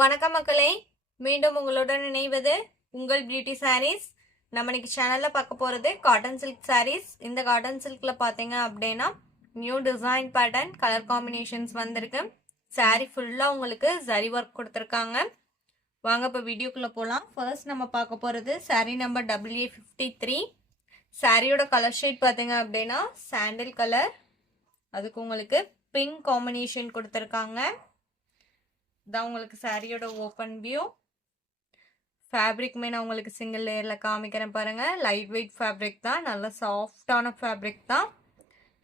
வணக்கம் மக்களே, மீண்டும் உங்களுடன் இணைவது உங்கள் பியூட்டி சாரீஸ். நம்ம இன்னைக்கு சேனல்ல பார்க்க போறது காட்டன் சில்க் சாரீஸ். இந்த காட்டன் சில்க்ல பாத்தீங்க அப்படின்னா new design pattern colour combinations வந்திருக்கு. சாரீ ஃபுல்லா உங்களுக்கு ஜரி ஒர்க் கொடுத்துருக்காங்க. வாங்க இப்போ வீடியோக்குள்ள போகலாம். ஃபர்ஸ்ட் நம்ம பார்க்க போறது சாரீ நம்பர் WA53. சாரியோட கலர் ஷேட் பார்த்தீங்க அப்படின்னா சாண்டில் கலர், அதுக்கு உங்களுக்கு பிங்க் காம்பினேஷன் கொடுத்துருக்காங்க. இதான் உங்களுக்கு சாரியோட ஓப்பன் வியூ. ஃபேப்ரிக்குமே நான் உங்களுக்கு சிங்கிள் லேயரில் காமிக்கிறேன் பாருங்க. லைட் வெயிட் ஃபேப்ரிக் தான், நல்ல சாஃப்டான ஃபேப்ரிக் தான்.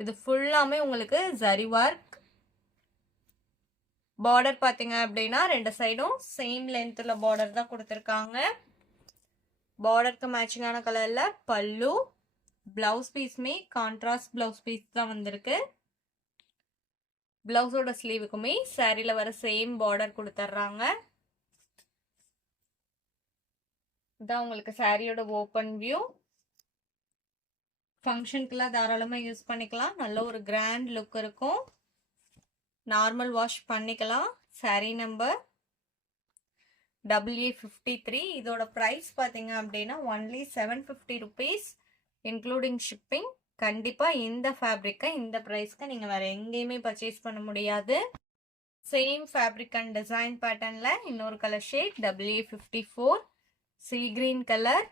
இது ஃபுல்லாமே உங்களுக்கு ஜரி ஒர்க். பார்டர் பார்த்தீங்க அப்படின்னா ரெண்டு சைடும் சேம் லென்த்தில் பார்டர் தான் கொடுத்துருக்காங்க. பார்டருக்கு மேட்சிங்கான கலரில் பல்லு. பிளவுஸ் பீஸுமே கான்ட்ராஸ்ட் பிளவுஸ் பீஸ் தான் வந்திருக்கு. பிளவுஸோட ஸ்லீவுக்குமே சாரியில் வர சேம் பார்டர் கொடுத்துட்றாங்க. இதான் உங்களுக்கு சாரியோட ஓப்பன் வியூ. ஃபங்க்ஷனுக்குலாம் தாராளமாக யூஸ் பண்ணிக்கலாம். நல்ல ஒரு கிராண்ட் லுக் இருக்கும். நார்மல் வாஷ் பண்ணிக்கலாம். Sorry number WA53. இதோட ப்ரைஸ் பார்த்தீங்க அப்படின்னா ஒன்லி 750 rupees இன்க்ளூடிங் ஷிப்பிங். கண்டிப்பாக இந்த ஃபேப்ரிக்கை இந்த ப்ரைஸ்க்கு நீங்கள் வேறு எங்கேயுமே பர்ச்சேஸ் பண்ண முடியாது. சேம் ஃபேப்ரிக் அண்ட் டிசைன் பேட்டர்னில் இன்னொரு colour shade WA54 sea green colour.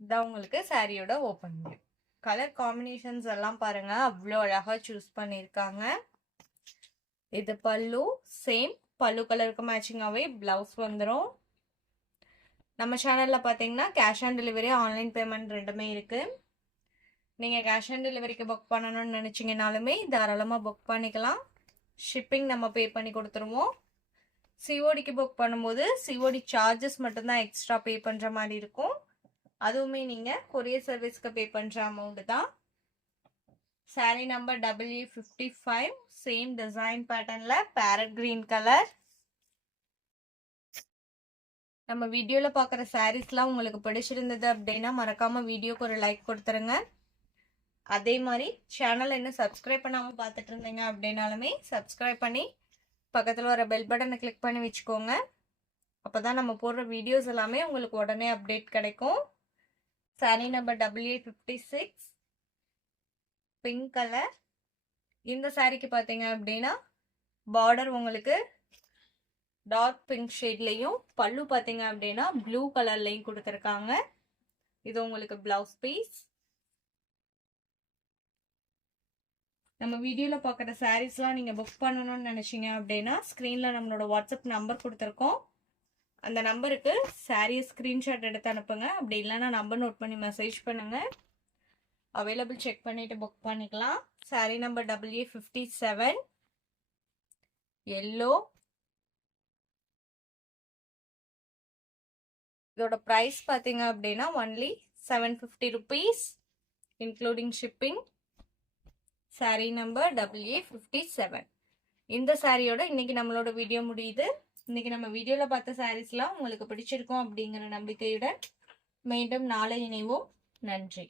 இதான் உங்களுக்கு சாரியோட ஓப்பன் வியூ. கலர் காம்பினேஷன்ஸ் எல்லாம் பாருங்க, அவ்வளோ அழகாக சூஸ் பண்ணியிருக்காங்க. இது பல்லு, சேம் பல்லு கலருக்கு மேட்சிங்காகவே பிளவுஸ் வந்துடும். நம்ம சேனலில் பார்த்தீங்கன்னா cash on delivery, online payment ரெண்டுமே இருக்குது. நீங்கள் கேஷ் ஆன் டெலிவரிக்கு புக் பண்ணணும்னு நினச்சிங்கனாலுமே தாராளமாக புக் பண்ணிக்கலாம். ஷிப்பிங் நம்ம பே பண்ணி கொடுத்துருவோம். சிஓடிக்கு புக் பண்ணும்போது சிஓடி சார்ஜஸ் மட்டும்தான் எக்ஸ்ட்ரா பே பண்ணுற மாதிரி இருக்கும். அதுவுமே நீங்கள் கொரியர் சர்வீஸ்க்கு பே பண்ணுற அமௌண்ட்டு தான். Sari number WA55 same design பேட்டர்னில் பேரட் கிரீன் கலர். நம்ம வீடியோவில் பார்க்குற சாரீஸ்லாம் உங்களுக்கு பிடிச்சிருந்தது அப்படின்னா மறக்காமல் வீடியோக்கு ஒரு லைக் கொடுத்துருங்க. அதே மாதிரி சேனல் இன்னும் சப்ஸ்கிரைப் பண்ணாமல் பார்த்துட்டு இருந்தீங்க அப்படின்னாலுமே சப்ஸ்கிரைப் பண்ணி பக்கத்தில் வர பெல் பட்டனை கிளிக் பண்ணி வச்சுக்கோங்க. அப்போ தான் நம்ம போடுற வீடியோஸ் எல்லாமே உங்களுக்கு உடனே அப்டேட் கிடைக்கும். Sari number WA56 pink colour. இந்த சாரீக்கு பார்த்தீங்க அப்படின்னா பார்டர் உங்களுக்கு டார்க் பிங்க் ஷேட்லையும், பல்லு பார்த்தீங்க அப்படின்னா ப்ளூ கலர்லையும் கொடுத்துருக்காங்க. இது உங்களுக்கு பிளவுஸ் பீஸ். நம்ம வீடியோவில் பார்க்குற சாரீஸ்லாம் நீங்கள் புக் பண்ணணும்னு நினச்சிங்க அப்படின்னா ஸ்க்ரீனில் நம்மளோட வாட்ஸ்அப் நம்பர் கொடுத்துருக்கோம். அந்த நம்பருக்கு சாரியை ஸ்க்ரீன்ஷாட் எடுத்து அனுப்புங்க. அப்படி இல்லைன்னா நம்பர் நோட் பண்ணி மெசேஜ் பண்ணுங்கள். அவைலபிள் செக் பண்ணிவிட்டு புக் பண்ணிக்கலாம். Sari number WA57 yellow. இதோட ப்ரைஸ் பார்த்தீங்க அப்படின்னா only 750 rupees including shipping. Sari number WA57. இந்த சாரியோட இன்னைக்கு நம்மளோட வீடியோ முடியுது. இன்னைக்கு நம்ம வீடியோவில் பார்த்த சாரீஸ்லாம் உங்களுக்கு பிடிச்சிருக்கும் அப்படிங்கிற நம்பிக்கையுடன் மீண்டும் நாளை இணைவோம். நன்றி.